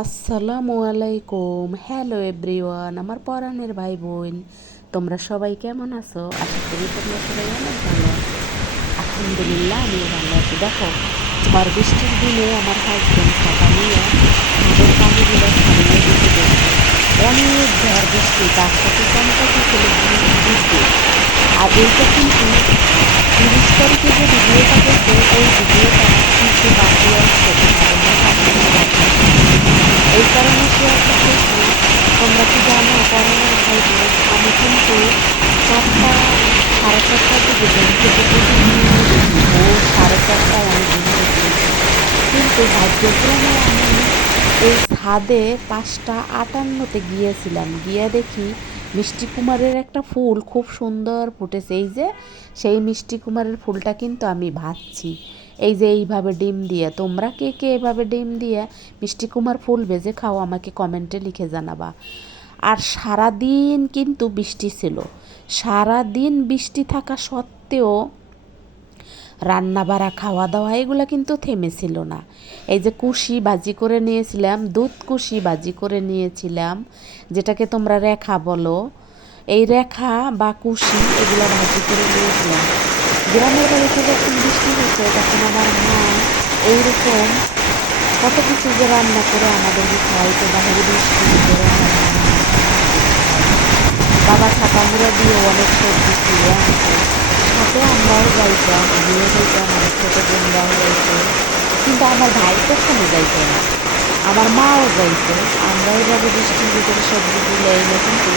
আসসালামু আলাইকুম। Hello everyone, আমার পরাণের ভাই বোন, তোমরা সবাই কেমন আছো? আশা করি তোমরা সবাই অনেক ভালো আছো। আলহামদুলিল্লাহ, আমিও ভালো আছি। দেখো, ঝড় বৃষ্টির দিনে আমার হাজবেন্ড ছাতা নিয়ে ছাদের পানিগুলো ছাড়িয়ে দিতে গেছে। অনেক ঝড় বৃষ্টি, তার সাথে চমকাতে ছিল বিদ্যুৎ। আর এইটা কিন্তু 30 তারিখে যে ভিডিওটা গেছে, ওই ভিডিওটা কিছু বাকি অংশ তোমাদের মাঝে আমি দেখাচ্ছি। এই কারণে শেয়ার করতেছি, তোমরা কি জানো পরাণের ভাই বোন, আমি কিন্তু 4টা, 4:30টার দিকে ঘুম থেকে উঠি। ভোর 4:30টায় আমি ঘুম থেকে উঠি। কিন্তু ভাগ্যক্রমে আমি এই ছাদে 5টা 58-তে গিয়েছিলাম। গিয়ে দেখি মিষ্টি কুমারের একটা ফুল খুব সুন্দর ফুটেছে। এই যে সেই মিষ্টি কুমারের ফুলটা কিন্তু আমি ভাজছি, এই যে এইভাবে ডিম দিয়ে। তোমরা কে কে এভাবে ডিম দিয়ে মিষ্টি কুমার ফুল ভেজে খাও, আমাকে কমেন্টে লিখে জানাবা। আর সারাদিন কিন্তু বৃষ্টি ছিল। সারাদিন বৃষ্টি থাকা সত্ত্বেও রান্না বাড়া খাওয়া দাওয়া এগুলো কিন্তু থেমেছিল না। এই যে কুশি ভাজি করে নিয়েছিলাম, দুধ কুশি ভাজি করে নিয়েছিলাম, যেটাকে তোমরা রেখা বলো। এই রেখা বা কুশি এগুলো ভাজি করে নিয়েছিলাম। গ্রামের বাড়িতে যখন বৃষ্টি হচ্ছে তখন আমার মা এইরকম কত কিছু যে রান্না করে আমাদেরকে খাওয়াইতো। বাইরে বৃষ্টি করে আমার বাবা ছাতা মুড়া দিয়ে অনেক সবজি কিনে আনতো। সাথে আমরাও যাইতাম, নিয়ে যাইতাম, আমার ছোটো বোনরাও যাইতো। কিন্তু আমার ভাই কখনো যাইতো না, আমার মাও যাইতো। আমরা এভাবে বৃষ্টির ভিতরে সবজিগুলো এনে কিন্তু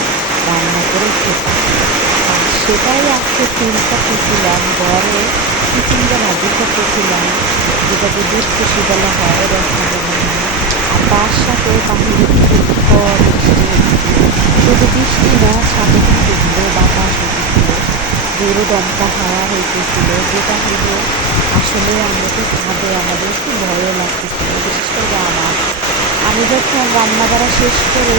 রান্না করে খেতাম। আর সেটাই আজকে ফিল করতেছিলাম ঘরে। চিচিঙ্গা ভাজি করতেছিলাম, যেটাকে দুধ কুশি বলা হয়, রেখা বলা হয়। আর তার সাথে বাহিরে কিন্তু ঝড় বৃষ্টি হচ্ছে। শুধু বৃষ্টি না, সাথে কিন্তু ঝোড়ো বাতাস হইতেছিল, ঝোড়ো দমকা হাওয়া হইতেছিল, যেটা হইল আসলে আমরা তো ছাদে, আমাদের একটু ভয়ও লাগতেছিল, বিশেষ করে আমি যখন রান্না বাড়া শেষ করে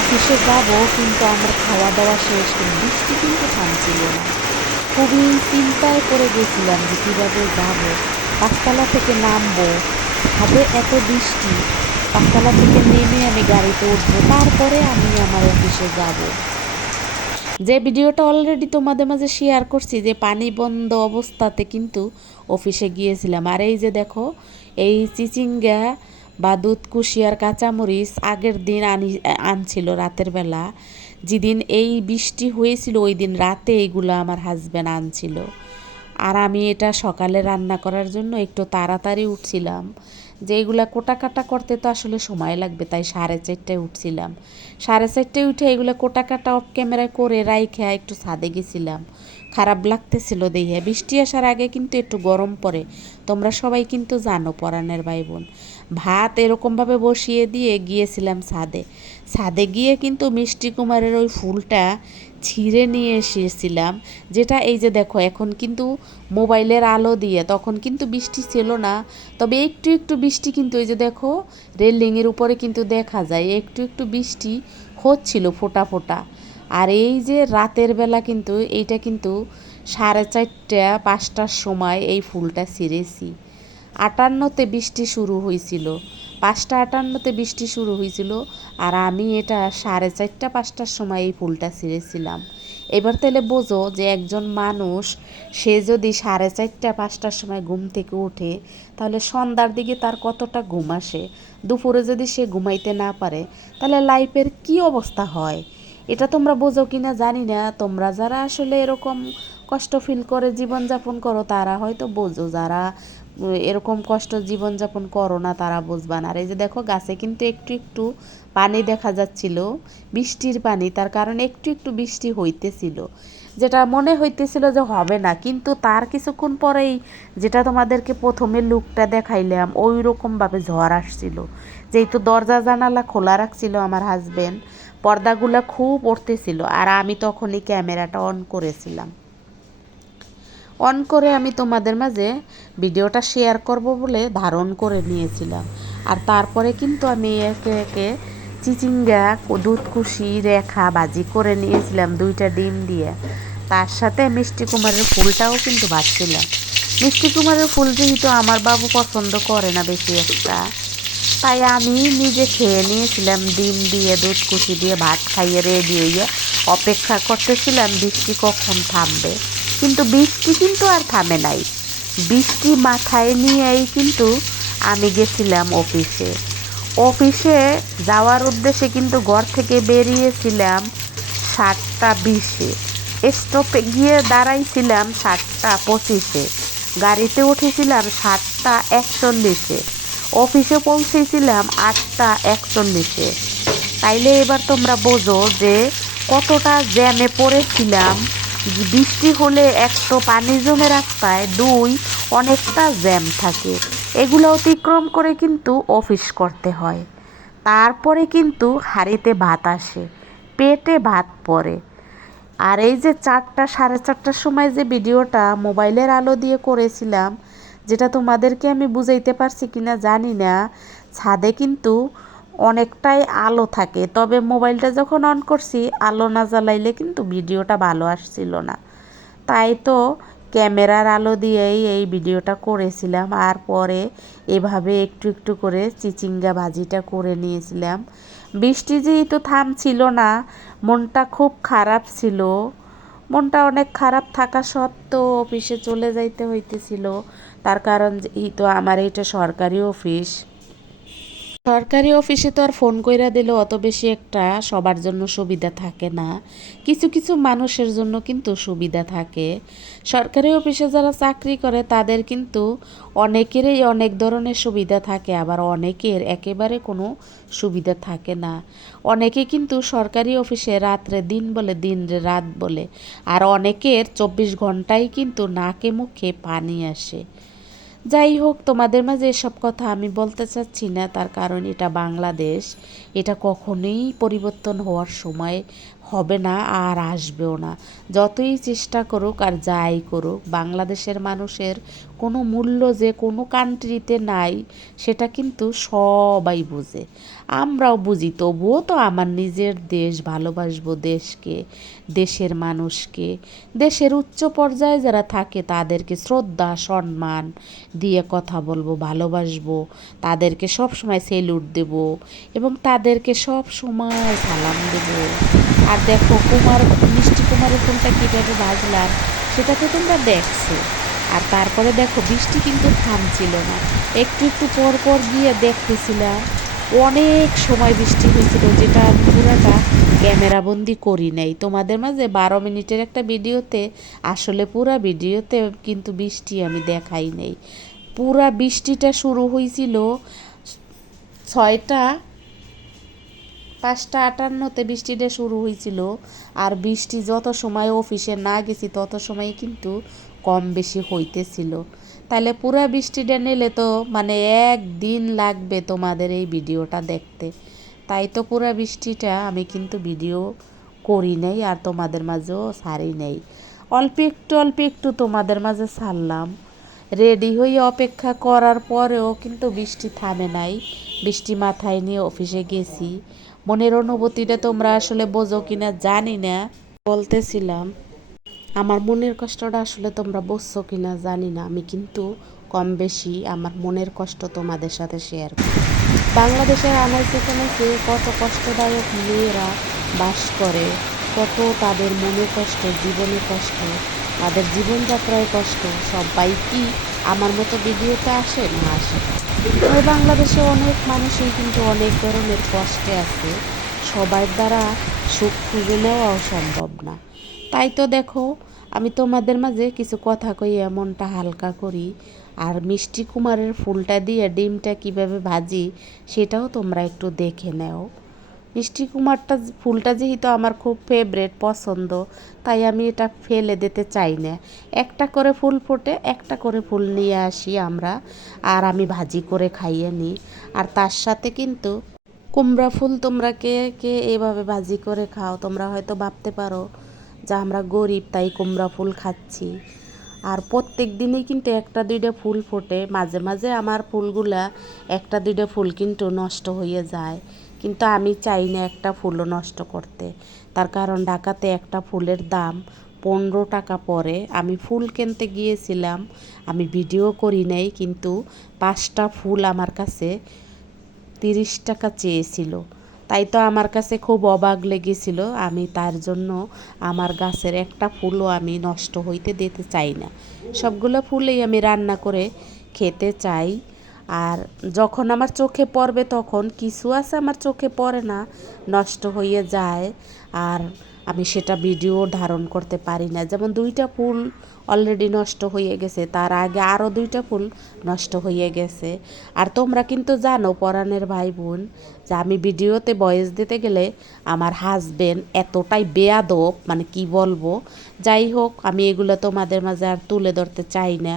অফিসে যাব, কিন্তু আমার খাওয়া দাওয়া শেষ, কিন্তু বৃষ্টি কিন্তু থামছিল না। খুবই চিন্তায় পড়ে গেছিলাম যে কীভাবে যাব, 5তলা থেকে নামবো, ছাদে এত বৃষ্টি, 5তলা থেকে নেমে আমি গাড়িতে উঠবো, তারপরে আমি আমার অফিসে যাব। যে ভিডিওটা অলরেডি তোমাদের মাঝে শেয়ার করছি, যে পানি বন্ধ অবস্থাতে কিন্তু অফিসে গিয়েছিলাম। আর এই যে দেখো, এই চিচিঙ্গা বা দুধ কুশি আর কাঁচামরিচ আগের দিন আনছিল রাতের বেলা। যেদিন এই বৃষ্টি হয়েছিল ওই দিন রাতে এইগুলো আমার হাজব্যান্ড আনছিল। আর আমি এটা সকালে রান্না করার জন্য একটু তাড়াতাড়ি উঠছিলাম, যে এগুলা কোটাকাটা করতে তো আসলে সময় লাগবে, তাই 4:30টায় উঠছিলাম। 4:30টায় উঠে এগুলো কোটাকাটা অফ ক্যামেরায় করে রাইখা একটু ছাদে গেছিলাম। খারাপ লাগতেছিল দেখে। বৃষ্টি আসার আগে কিন্তু একটু গরম পড়ে, তোমরা সবাই কিন্তু জানো পরাণের ভাই বোন। ভাত এরকমভাবে বসিয়ে দিয়ে গিয়েছিলাম ছাদে। ছাদে গিয়ে কিন্তু মিষ্টি কুমারের ওই ফুলটা ছিঁড়ে নিয়ে এসেছিলাম, যেটা এই যে দেখো এখন কিন্তু মোবাইলের আলো দিয়ে, তখন কিন্তু বৃষ্টি ছিল না, তবে একটু একটু বৃষ্টি কিন্তু এই যে দেখো রেলিংয়ের উপরে কিন্তু দেখা যায় একটু একটু বৃষ্টি হচ্ছিল ফোঁটা ফোঁটা। আর এই যে রাতের বেলা কিন্তু এইটা কিন্তু 4:30 5টার সময় এই ফুলটা ছিঁড়েছি। 58তে বৃষ্টি শুরু হয়েছিল, 5টা 58তে বৃষ্টি শুরু হয়েছিল, আর আমি এটা 4:30 5টার সময় এই ফুলটা ছিঁড়েছিলাম। এবার তাহলে বোঝো যে একজন মানুষ, সে যদি 4:30 5টার সময় ঘুম থেকে ওঠে, তাহলে সন্ধ্যার দিকে তার কতটা ঘুম আসে। দুপুরে যদি সে ঘুমাইতে না পারে, তাহলে লাইফের কি অবস্থা হয়। এটা তোমরা বোঝো কি না জানি না। তোমরা যারা আসলে এরকম কষ্ট ফিল করে জীবনযাপন করো তারা হয়তো বোঝো, যারা এরকম কষ্ট জীবনযাপন করো না তারা বুঝবা না। আর এই যে দেখো গাছে কিন্তু একটু একটু পানি দেখা যাচ্ছিল, বৃষ্টির পানি, তার কারণে একটু একটু বৃষ্টি হইতেছিল, যেটা মনে হইতেছিল যে হবে না, কিন্তু তার কিছুক্ষণ পরেই, যেটা তোমাদেরকে প্রথমে লুকটা দেখাইলাম, ওই রকমভাবে ঝড় আসছিল। যেহেতু দরজা জানালা খোলা রাখছিল আমার হাজবেন্ড, পর্দাগুলো খুব উঠতেছিল, আর আমি তখনই ক্যামেরাটা অন করেছিলাম। অন করে আমি তোমাদের মাঝে ভিডিওটা শেয়ার করব বলে ধারণ করে নিয়েছিলাম। আর তারপরে কিন্তু আমি একে একে চিচিঙ্গা, দুধ কুশি, রেখা ভাজি করে নিয়েছিলাম 2টা ডিম দিয়ে। তার সাথে মিষ্টি কুমারের ফুলটাও কিন্তু ভাজছিলাম। মিষ্টি কুমারের ফুল যেহেতু আমার বাবু পছন্দ করে না বেশি একটা, তাই আমি নিজে খেয়ে নিয়েছিলাম, ডিম দিয়ে দুধ কুচি দিয়ে ভাত খাইয়ে রেডি হইয়ে অপেক্ষা করতেছিলাম বৃষ্টি কখন থামবে। কিন্তু বৃষ্টি কিন্তু আর থামে নাই। বৃষ্টি মাথায় নিয়েই কিন্তু আমি গেছিলাম অফিসে। অফিসে যাওয়ার উদ্দেশ্যে কিন্তু ঘর থেকে বেরিয়েছিলাম 7:20-এ। স্টপে গিয়ে দাঁড়াইছিলাম 7:25-এ। গাড়িতে উঠেছিলাম 7:41-এ। অফিসে পৌঁছেছিলাম 8:41-এ। তাইলে এবার তোমরা বোঝো যে কতটা জ্যামে পড়েছিলাম। বৃষ্টি হলে এক তো পানি জমে রাস্তায়, দুই অনেকটা জ্যাম থাকে। এগুলো অতিক্রম করে কিন্তু অফিস করতে হয়। তারপরে কিন্তু হাঁড়িতে ভাত আসে, পেটে ভাত পড়ে। আর এই যে 4টা 4:30টার সময় যে ভিডিওটা মোবাইলের আলো দিয়ে করেছিলাম, যেটা তোমাদেরকে আমি বুঝাইতে পারছি কিনা জানি না, ছাদে কিন্তু অনেকটাই আলো থাকে, তবে মোবাইলটা যখন অন করছি আলো না জ্বালাইলে কিন্তু ভিডিওটা ভালো আসছিল না। তাই তো ক্যামেরার আলো দিয়েই এই ভিডিওটা করেছিলাম। আর পরে এভাবে একটু একটু করে চিচিঙ্গা ভাজিটা করে নিয়েছিলাম। বৃষ্টি যেহেতু থামছিল না, মনটা খুব খারাপ ছিল। মনটা অনেক খারাপ থাকা সত্ত্বেও অফিসে চলে যাইতে হইতেছিল। তার কারণ এই তো আমার এইটা সরকারি অফিস। সরকারি অফিসে তো আর ফোন কইরা দিলে অত বেশি একটা সবার জন্য সুবিধা থাকে না। কিছু কিছু মানুষের জন্য কিন্তু সুবিধা থাকে। সরকারি অফিসে যারা চাকরি করে তাদের কিন্তু অনেকেরই অনেক ধরনের সুবিধা থাকে, আবার অনেকের একেবারে কোনো সুবিধা থাকে না। অনেকে কিন্তু সরকারি অফিসে রাত্রে দিন বলে, দিন রাত বলে। আর অনেকের 24 ঘন্টাই কিন্তু নাকে মুখে পানি আসে। যাই হোক, তোমাদের মাঝে এসব কথা আমি বলতে চাচ্ছি না, তার কারণ এটা বাংলাদেশ। এটা কখনোই পরিবর্তন হওয়ার সময় হবে না, আর আসবেও না। যতই চেষ্টা করুক আর যাই করুক, বাংলাদেশের মানুষের কোনো মূল্য যে কোনো কান্ট্রিতে নাই সেটা কিন্তু সবাই বুঝে। আমরাও বুঝি, তবুও তো আমার নিজের দেশ ভালোবাসবো, দেশকে, দেশের মানুষকে, দেশের উচ্চ পর্যায়ে যারা থাকে তাদেরকে শ্রদ্ধা সম্মান দিয়ে কথা বলবো, ভালোবাসবো, তাদেরকে সব সময় সেলুট দেব এবং তাদেরকে সব সময় সালাম দেব। আর দেখো মিষ্টি কুমারের ফুলটা কীভাবে ভাজলাম সেটা তো তোমরা দেখছো। আর তারপরে দেখো বৃষ্টি কিন্তু থামছিল না, একটু একটু পর পর গিয়ে দেখতেছিলাম। অনেক সময় বৃষ্টি হয়েছিল, যেটা আমি পুরাটা ক্যামেরাবন্দি করি নাই তোমাদের মাঝে। 12 মিনিটের একটা ভিডিওতে আসলে পুরা ভিডিওতে কিন্তু বৃষ্টি আমি দেখাই নাই। পুরা বৃষ্টিটা শুরু হয়েছিল 5:58-তে বৃষ্টিটা শুরু হয়েছিল। আর বৃষ্টি যত সময় অফিসে না গেছি তত সময় কিন্তু কম বেশি হইতেছিল। তাহলে পুরা বৃষ্টিটা নিলে তো মানে একদিন লাগবে তোমাদের এই ভিডিওটা দেখতে। তাই তো পুরা বৃষ্টিটা আমি কিন্তু ভিডিও করি নাই আর তোমাদের মাঝেও ছাড়ি নাই। অল্প একটু অল্প একটু তোমাদের মাঝে ছাড়লাম। রেডি হয়ে অপেক্ষা করার পরেও কিন্তু বৃষ্টি থামে নাই। বৃষ্টি মাথায় নিয়ে অফিসে গেছি। মনের অনুভূতিটা তোমরা আসলে বোঝো কিনা জানি না। বলতেছিলাম আমার মনের কষ্টটা আসলে তোমরা বুঝছো কিনা জানি না। আমি কিন্তু কম বেশি আমার মনের কষ্ট তোমাদের সাথে শেয়ার করি। বাংলাদেশের আনাচে কানাচে কত কষ্টদায়ক মেয়েরা বাস করে, কত তাদের মনে কষ্ট, জীবনে কষ্ট, তাদের জীবনযাত্রায় কষ্ট। সবাই কি আমার মতো ভিডিওতে আসে না? আসে। ওই বাংলাদেশে অনেক মানুষই কিন্তু অনেক ধরনের কষ্টে আছে, সবার দ্বারা সুখ খুঁজে নেওয়াও সম্ভব না। তাই তো দেখো আমি তোমাদের মাঝে কিছু কথা কই এমনটা হালকা করি। আর মিষ্টি কুমারের ফুলটা দিয়ে ডিমটা কিভাবে ভাজি সেটাও তোমরা একটু দেখে নাও। মিষ্টি কুমারটা ফুলটা যেহেতু আমার খুব ফেভারেট, পছন্দ, তাই আমি এটা ফেলে দিতে চাই না। একটা করে ফুল ফোটে, একটা করে ফুল নিয়ে আসি আমরা, আর আমি ভাজি করে খাইয়ে নিই। আর তার সাথে কিন্তু কুমড়া ফুল তোমরা কে কে এভাবে ভাজি করে খাও? তোমরা হয়তো ভাবতে পারো যে আমরা গরিব তাই কুমড়া ফুল খাচ্ছি। আর প্রত্যেক দিনই কিন্তু একটা দুইটা ফুল ফোটে, মাঝে মাঝে আমার ফুলগুলা একটা দুইটা ফুল কিন্তু নষ্ট হয়ে যায়, কিন্তু আমি চাই না একটা ফুলও নষ্ট করতে। তার কারণ ঢাকাতে একটা ফুলের দাম 15 টাকা পড়ে। আমি ফুল কিনতে গিয়েছিলাম, আমি ভিডিও করি নাই, কিন্তু 5টা ফুল আমার কাছে 30 টাকা চেয়েছিল। তাই তো আমার কাছে খুব অবাক লেগেছিল। আমি তার জন্য আমার গাছের একটা ফুলও আমি নষ্ট হইতে দিতে চাই না। সবগুলো ফুলেই আমি রান্না করে খেতে চাই। আর যখন আমার চোখে পড়বে তখন কিছু আছে আমার চোখে পড়ে না, নষ্ট হয়ে যায়। আর আমি সেটা ভিডিও ধারণ করতে পারি না। যেমন 2টা ফুল অলরেডি নষ্ট হয়ে গেছে, তার আগে আরও 2টা ফুল নষ্ট হয়ে গেছে। আর তোমরা কিন্তু জানো পরাণের ভাই বোন যে আমি ভিডিওতে ভয়েস দিতে গেলে আমার হাজবেন্ড এতটাই বেয়াদব, মানে কি বলবো। যাই হোক, আমি এগুলো তোমাদের মাঝে আর তুলে ধরতে চাই না।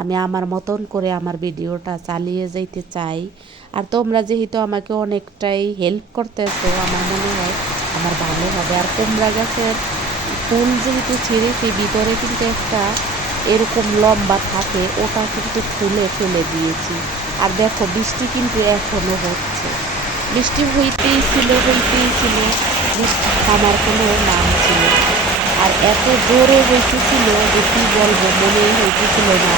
আমি আমার মতন করে আমার ভিডিওটা চালিয়ে যাইতে চাই। আর তোমরা যেহেতু আমাকে অনেকটাই হেল্প করতেছো, আমার মনে হয় আমার ভালো হবে। আর কুমড়া গাছের ফুল যেহেতু ছিঁড়েছি, ভিতরে কিন্তু একটা এরকম লম্বা থাকে, ওটা কিন্তু খুলে ফেলে দিয়েছি। আর দেখো বৃষ্টি কিন্তু এখনো হচ্ছে, বৃষ্টি হইতেই ছিল, বৃষ্টি থামার কোনো নাম ছিল না। আর এত জোরে হইতেছিল যে কি বলবো, মনেই হইতেছিল না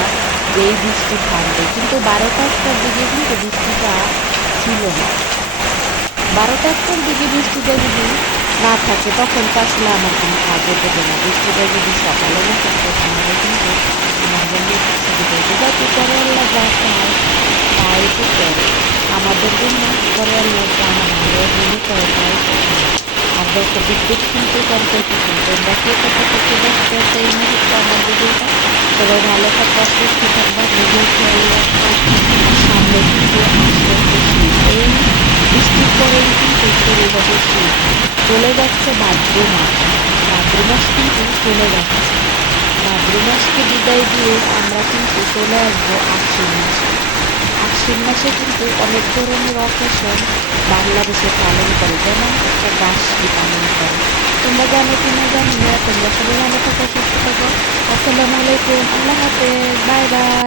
যে এই বৃষ্টি থামবে। কিন্তু 12টা 1টার দিকে কিন্তু বৃষ্টিটা ছিল না। 12টা 1টার দিকে বৃষ্টিটা যদি না থাকে তখন তো আসলে আমার কোনো কাজে দেবে না। বৃষ্টিটা যদি সকালে না থাকে তাহলে কিন্তু আমার জন্য একটু সুবিধা হতো। যাতে পরে আল্লাহ যা চায় তাই তো করে। আমাদের জন্য পরে আল্লাহ যা ভালো মনে করে তাই তো হয়। আর দেখো বিদ্যুৎ কিন্তু চমকাইতেছে। তোমরা কে কোথা থেকে দেখতেছো এই মুহূর্তে আমার ভিডিওটা? সবাই ভালো থাকবা, সুস্থ থাকবা, নিজের খেয়াল রাখবা। আর সামনে কিন্তু আসতেছে শীত। এই বৃষ্টির পরেই কিন্তু শুরু হবে শীত। চলে যাচ্ছে ভাদ্র মাস, ভাদ্র মাস কিন্তু চলে যাচ্ছে। ভাদ্র মাসকে বিদায় দিয়ে আমরা কিন্তু চলে আসবো আশ্বিন মাসে। আশ্বিন মাসে কিন্তু অনেক ধরনের অকেশন বাংলাদেশে পালন করে, যেমন একটা গাছটি পালন করে। তোমরা জানো কি না জানি না। তোমরা সবাই ভালো থাকো, সুস্থ থাকো। আসসালামু আলাইকুম, আল্লাহ হাফেজ, বাই বাই।